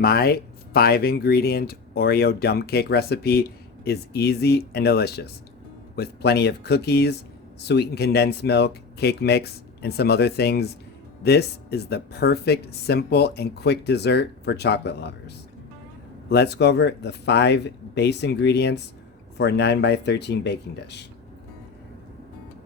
My 5-ingredient Oreo dump cake recipe is easy and delicious, with plenty of cookies, sweetened condensed milk, cake mix, and some other things. This is the perfect, simple, and quick dessert for chocolate lovers. Let's go over the 5 base ingredients for a 9x13 baking dish.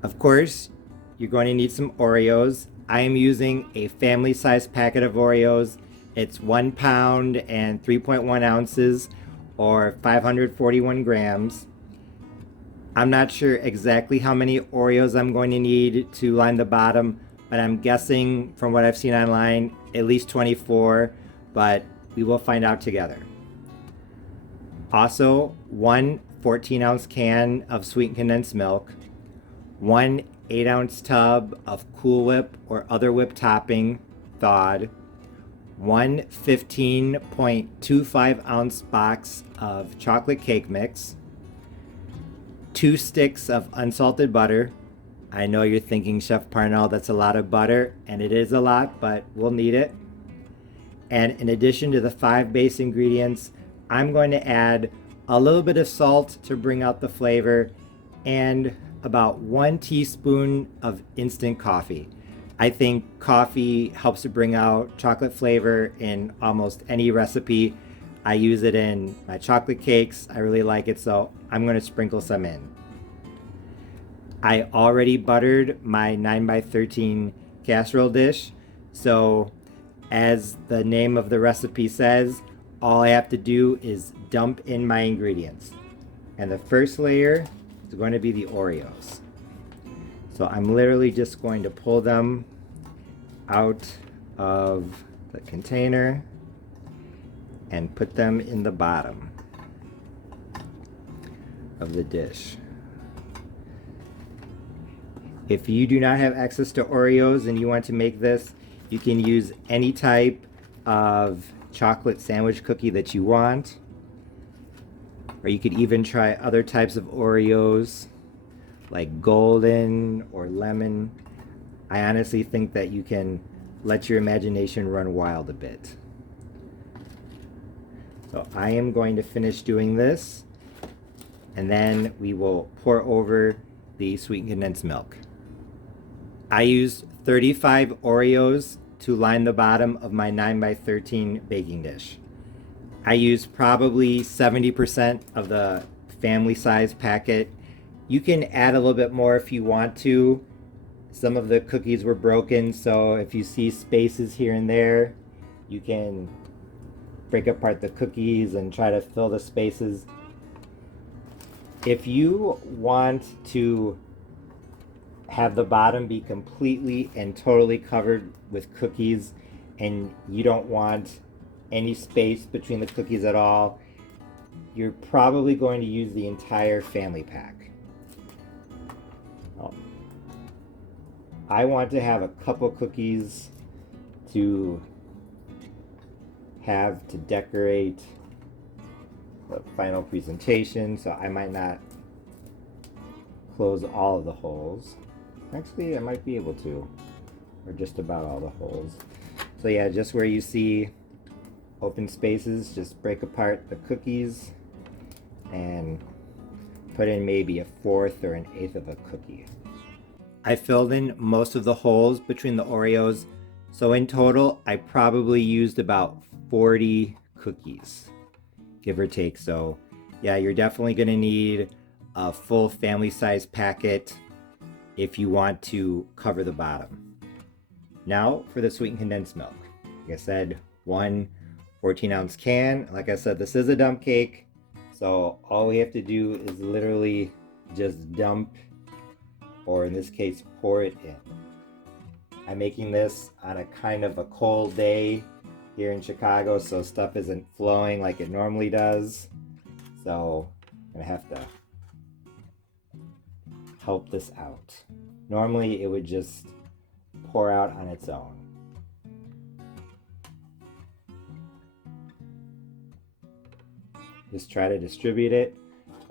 Of course, you're going to need some Oreos. I am using a family-sized packet of Oreos. It's 1 pound and 3.1 ounces, or 541 grams. I'm not sure exactly how many Oreos I'm going to need to line the bottom, but I'm guessing from what I've seen online, at least 24, but we will find out together. Also, 1 14-ounce can of sweetened condensed milk, 1 8-ounce tub of Cool Whip or other whip topping, thawed, 1 15.25-ounce box of chocolate cake mix, 2 sticks of unsalted butter. I know you're thinking, Chef Parnell, that's a lot of butter, and it is a lot, but we'll need it. And in addition to the 5 base ingredients, I'm going to add a little bit of salt to bring out the flavor and about 1 teaspoon of instant coffee. I think coffee helps to bring out chocolate flavor in almost any recipe. I use it in my chocolate cakes. I really like it, so I'm going to sprinkle some in. I already buttered my 9x13 casserole dish, so as the name of the recipe says, all I have to do is dump in my ingredients. And the first layer is going to be the Oreos. So I'm literally just going to pull them out of the container and put them in the bottom of the dish. If you do not have access to Oreos and you want to make this, you can use any type of chocolate sandwich cookie that you want, or you could even try other types of Oreos like golden or lemon. I honestly think that you can let your imagination run wild a bit. So I am going to finish doing this, and then we will pour over the sweetened condensed milk. I used 35 Oreos to line the bottom of my 9x13 baking dish. I used probably 70% of the family size packet. You can add a little bit more if you want to. Some of the cookies were broken, so if you see spaces here and there, you can break apart the cookies and try to fill the spaces. If you want to have the bottom be completely and totally covered with cookies and you don't want any space between the cookies at all, you're probably going to use the entire family pack. I want to have a couple cookies to have to decorate the final presentation, so I might not close all of the holes. Actually, I might be able to, or just about all the holes. So yeah, just where you see open spaces, just break apart the cookies and put in maybe 1/4 or 1/8 of a cookie. I filled in most of the holes between the Oreos, so in total I probably used about 40 cookies, give or take. So yeah, you're definitely going to need a full family size packet if you want to cover the bottom. Now for the sweetened condensed milk. Like I said, 1 14-ounce can. Like I said, this is a dump cake, so all we have to do is literally just dump, or in this case, pour it in. I'm making this on a kind of a cold day here in Chicago, so stuff isn't flowing like it normally does. So I'm gonna have to help this out. Normally it would just pour out on its own. Just try to distribute it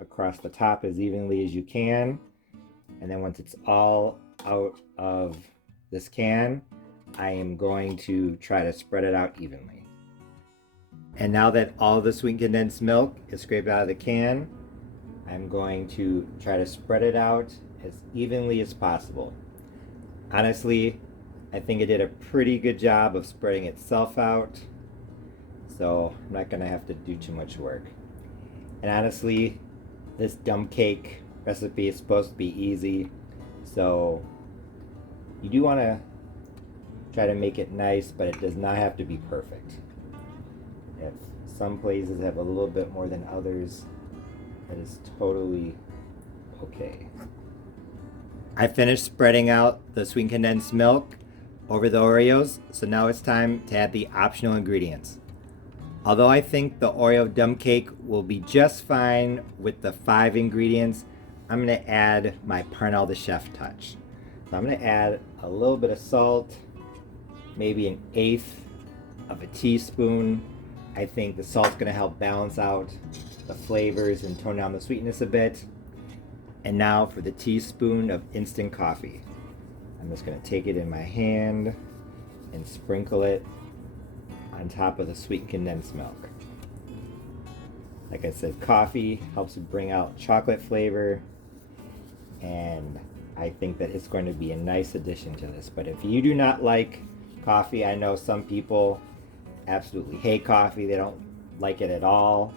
across the top as evenly as you can. And then once it's all out of this can, I am going to try to spread it out evenly. And now that all the sweetened condensed milk is scraped out of the can, I'm going to try to spread it out as evenly as possible. Honestly, I think it did a pretty good job of spreading itself out, so I'm not gonna have to do too much work. And honestly, this dump cake recipe is supposed to be easy, so you do want to try to make it nice, but it does not have to be perfect. If some places have a little bit more than others, that is totally okay. I finished spreading out the sweetened condensed milk over the Oreos, so now it's time to add the optional ingredients. Although I think the Oreo dump cake will be just fine with the 5 ingredients, I'm going to add my Parnell the Chef touch. So I'm going to add a little bit of salt, maybe 1/8 of a teaspoon. I think the salt's going to help balance out the flavors and tone down the sweetness a bit. And now for the teaspoon of instant coffee. I'm just going to take it in my hand and sprinkle it on top of the sweetened condensed milk. Like I said, coffee helps bring out chocolate flavor, and I think that it's going to be a nice addition to this. But if you do not like coffee, I know some people absolutely hate coffee, they don't like it at all.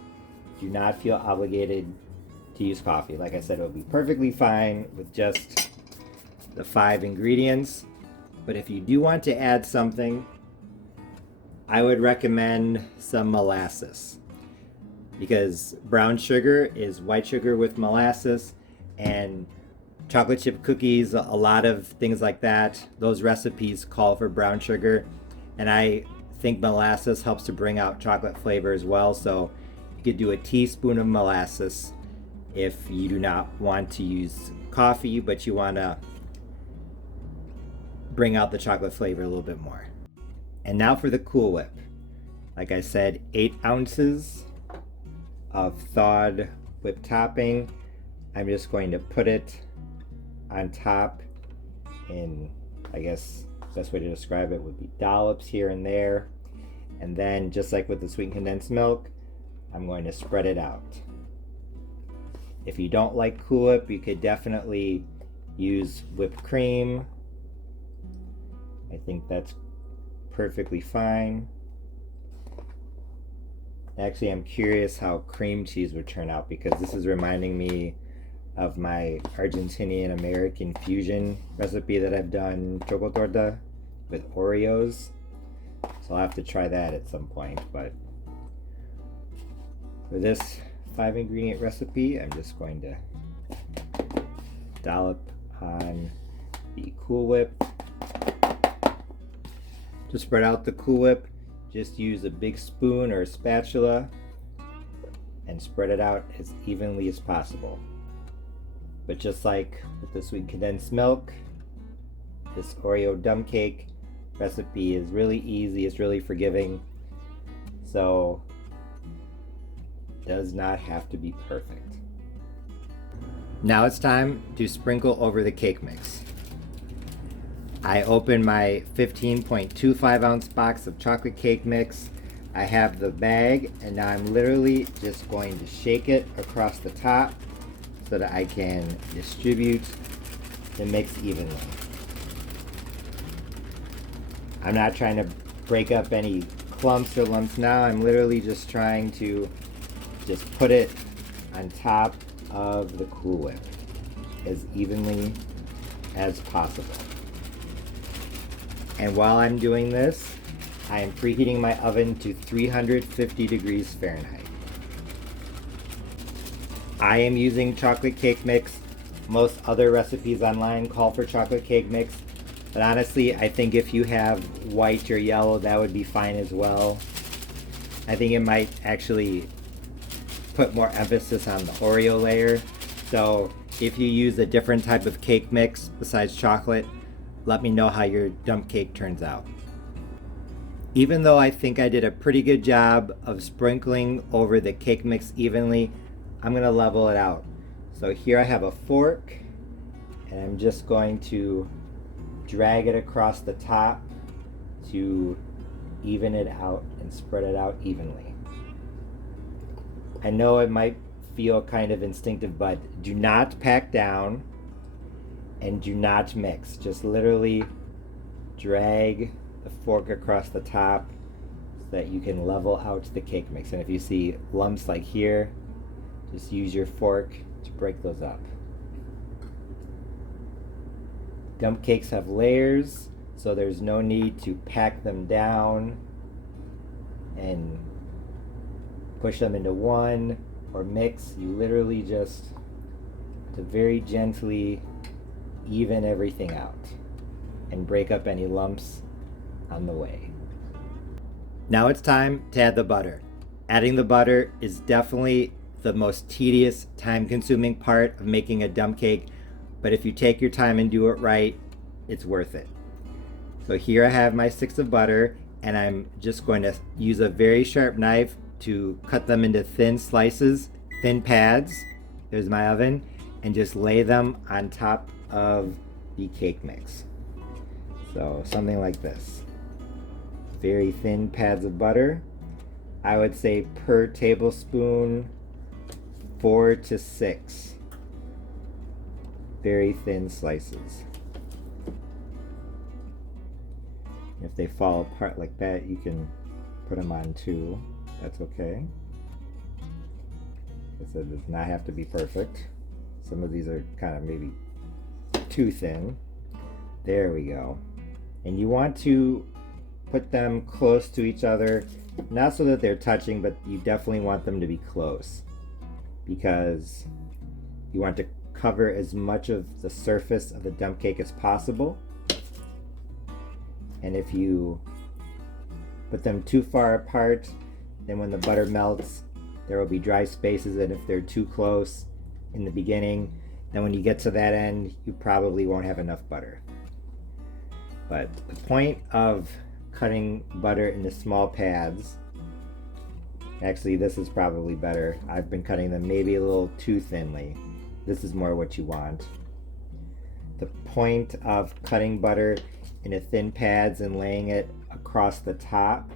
Do not feel obligated to use coffee. Like I said, it will be perfectly fine with just the 5 ingredients. But if you do want to add something, I would recommend some molasses, because brown sugar is white sugar with molasses, and chocolate chip cookies, a lot of things like that, those recipes call for brown sugar, and I think molasses helps to bring out chocolate flavor as well. So you could do a teaspoon of molasses if you do not want to use coffee, but you want to bring out the chocolate flavor a little bit more. And now for the Cool Whip. Like I said, 8 ounces of thawed whipped topping. I'm just going to put it on top in, I guess the best way to describe it would be dollops here and there. And then just like with the sweetened condensed milk, I'm going to spread it out. If you don't like Cool Whip, you could definitely use whipped cream. I think that's perfectly fine. Actually, I'm curious how cream cheese would turn out, because this is reminding me of my Argentinian American fusion recipe that I've done, choco torta with Oreos. So I'll have to try that at some point. But for this 5 ingredient recipe, I'm just going to dollop on the Cool Whip. To spread out the Cool Whip, just use a big spoon or a spatula and spread it out as evenly as possible. But just like with the sweet condensed milk, this Oreo dump cake recipe is really easy, it's really forgiving, so does not have to be perfect. Now it's time to sprinkle over the cake mix. I opened my 15.25 ounce box of chocolate cake mix. I have the bag, and now I'm literally just going to shake it across the top so that I can distribute the mix evenly. I'm not trying to break up any clumps or lumps now. I'm literally just trying to just put it on top of the Cool Whip as evenly as possible. And while I'm doing this, I am preheating my oven to 350 degrees Fahrenheit. I am using chocolate cake mix. Most other recipes online call for chocolate cake mix, but honestly, I think if you have white or yellow, that would be fine as well. I think it might actually put more emphasis on the Oreo layer. So if you use a different type of cake mix besides chocolate, let me know how your dump cake turns out. Even though I think I did a pretty good job of sprinkling over the cake mix evenly, I'm gonna level it out. So here I have a fork, and I'm just going to drag it across the top to even it out and spread it out evenly. I know it might feel kind of instinctive, but do not pack down and do not mix. Just literally drag the fork across the top so that you can level out the cake mix. And if you see lumps like here, just use your fork to break those up. Dump cakes have layers, so there's no need to pack them down and push them into one or mix. You literally just to very gently even everything out and break up any lumps on the way. Now it's time to add the butter. Adding the butter is definitely the most tedious, time-consuming part of making a dump cake, but if you take your time and do it right, it's worth it. So here I have my sticks of butter, and I'm just going to use a very sharp knife to cut them into thin slices, thin pads. There's my oven, and just lay them on top of the cake mix. So something like this. Very thin pads of butter. I would say per tablespoon, 4 to 6 very thin slices. If they fall apart like that, you can put them on too. That's okay. Like I said, it does not have to be perfect. Some of these are kind of maybe too thin. There we go. And you want to put them close to each other, not so that they're touching, but you definitely want them to be close because you want to cover as much of the surface of the dump cake as possible. And if you put them too far apart, then when the butter melts, there will be dry spaces, and if they're too close in the beginning, then when you get to that end, you probably won't have enough butter. But the point of cutting butter into small pads, actually this is probably better. I've been cutting them maybe a little too thinly. This is more what you want. The point of cutting butter into thin pads and laying it across the top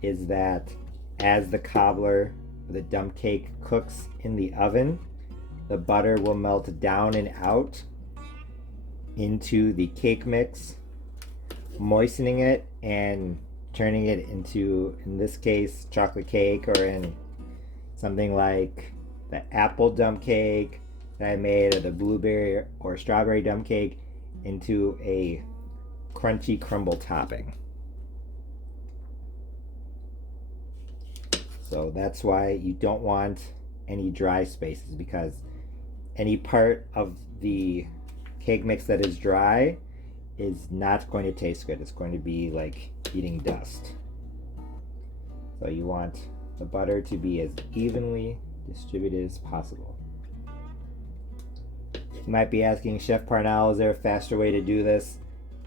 is that as the cobbler or the dump cake cooks in the oven, the butter will melt down and out into the cake mix, moistening it and turning it into, in this case, chocolate cake, or in something like the apple dump cake that I made, or the blueberry or strawberry dump cake, into a crunchy crumble topping. So that's why you don't want any dry spaces, because any part of the cake mix that is dry is not going to taste good. It's going to be like eating dust. So you want the butter to be as evenly distributed as possible. You might be asking, Chef Parnell, is there a faster way to do this?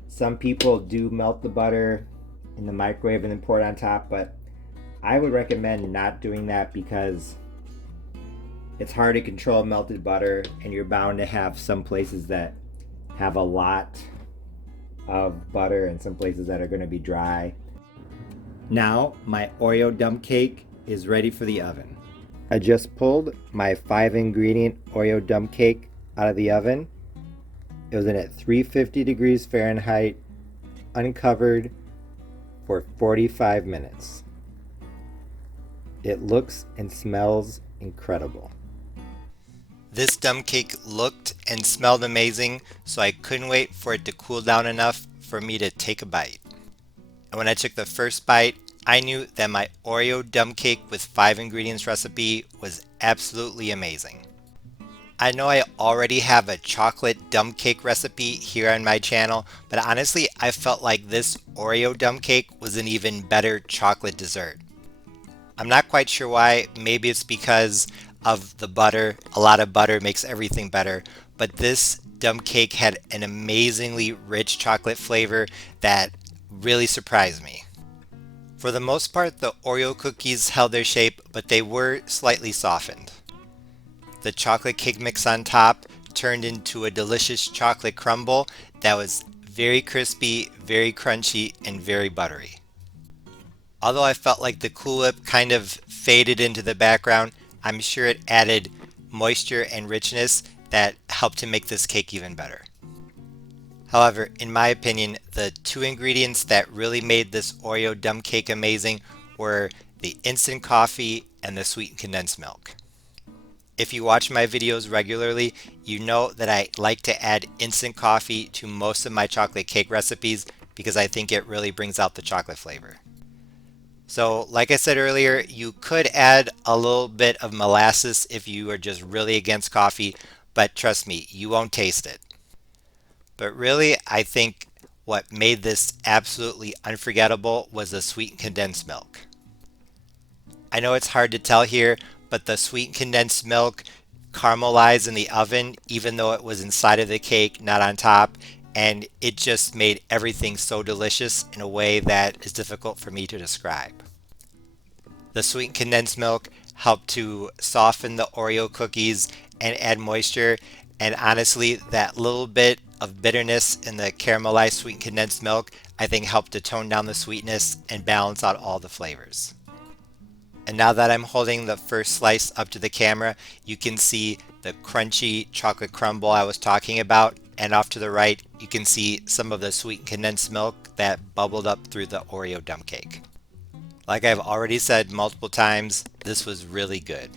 Some people do melt the butter in the microwave and then pour it on top, but I would recommend not doing that because it's hard to control melted butter, and you're bound to have some places that have a lot of butter and some places that are going to be dry. Now my Oreo dump cake is ready for the oven. I just pulled my 5-ingredient Oreo dump cake out of the oven. It was in at 350 degrees Fahrenheit, uncovered, for 45 minutes. It looks and smells incredible. This dump cake looked and smelled amazing, so I couldn't wait for it to cool down enough for me to take a bite. And when I took the first bite, I knew that my Oreo dump cake with 5 ingredients recipe was absolutely amazing. I know I already have a chocolate dump cake recipe here on my channel, but honestly, I felt like this Oreo dump cake was an even better chocolate dessert. I'm not quite sure why. Maybe it's because of the butter. A lot of butter makes everything better, but this dump cake had an amazingly rich chocolate flavor that really surprised me. For the most part, the Oreo cookies held their shape, but they were slightly softened. The chocolate cake mix on top turned into a delicious chocolate crumble that was very crispy, very crunchy, and very buttery. Although I felt like the Cool Whip kind of faded into the background, I'm sure it added moisture and richness that helped to make this cake even better. However, in my opinion, the two ingredients that really made this Oreo dumb cake amazing were the instant coffee and the sweetened condensed milk. If you watch my videos regularly, you know that I like to add instant coffee to most of my chocolate cake recipes because I think it really brings out the chocolate flavor. So, like I said earlier, you could add a little bit of molasses if you are just really against coffee, but trust me, you won't taste it. But really, I think what made this absolutely unforgettable was the sweetened condensed milk. I know it's hard to tell here, but the sweetened condensed milk caramelized in the oven, even though it was inside of the cake, not on top, and it just made everything so delicious in a way that is difficult for me to describe. The sweetened condensed milk helped to soften the Oreo cookies and add moisture, and honestly, that little bit of bitterness in the caramelized sweetened condensed milk, I think helped to tone down the sweetness and balance out all the flavors. And now that I'm holding the first slice up to the camera, you can see the crunchy chocolate crumble I was talking about. And off to the right, you can see some of the sweetened condensed milk that bubbled up through the Oreo dump cake. Like I've already said multiple times, this was really good.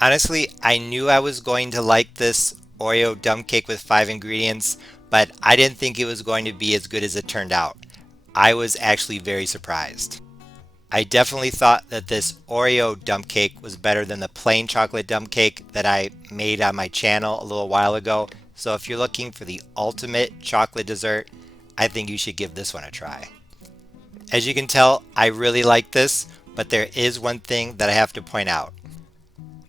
Honestly, I knew I was going to like this Oreo dump cake with 5 ingredients, but I didn't think it was going to be as good as it turned out. I was actually very surprised. I definitely thought that this Oreo dump cake was better than the plain chocolate dump cake that I made on my channel a little while ago. So if you're looking for the ultimate chocolate dessert, I think you should give this one a try. As you can tell, I really like this, but there is one thing that I have to point out.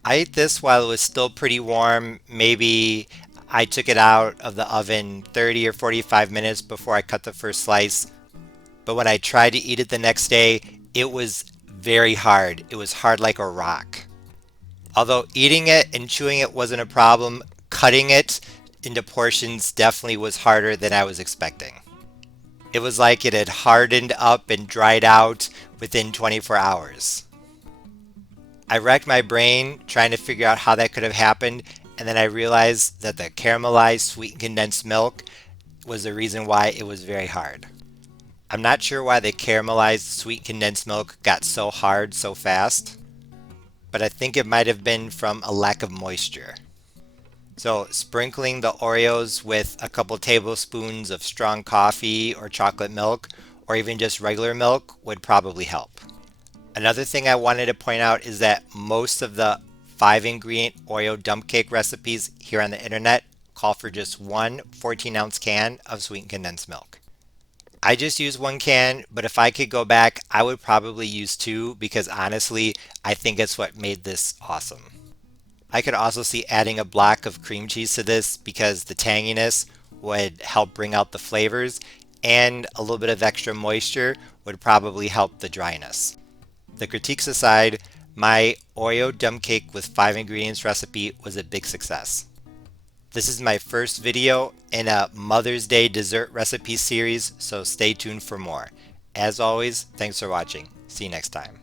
I ate this while it was still pretty warm. Maybe I took it out of the oven 30 or 45 minutes before I cut the first slice. But when I tried to eat it the next day, it was very hard. It was hard like a rock. Although eating it and chewing it wasn't a problem, cutting it into portions definitely was harder than I was expecting. It was like it had hardened up and dried out within 24 hours. I racked my brain trying to figure out how that could have happened, and then I realized that the caramelized sweetened condensed milk was the reason why it was very hard. I'm not sure why the caramelized sweet condensed milk got so hard so fast, but I think it might have been from a lack of moisture. So sprinkling the Oreos with a couple tablespoons of strong coffee or chocolate milk, or even just regular milk would probably help. Another thing I wanted to point out is that most of the 5 ingredient Oreo dump cake recipes here on the internet call for just one 14-ounce can of sweetened condensed milk. I just use 1 can, but if I could go back, I would probably use 2 because honestly, I think it's what made this awesome. I could also see adding a block of cream cheese to this because the tanginess would help bring out the flavors, and a little bit of extra moisture would probably help the dryness. The critiques aside, my Oreo dump cake with 5 ingredients recipe was a big success. This is my first video in a Mother's Day dessert recipe series, so stay tuned for more. As always, thanks for watching. See you next time.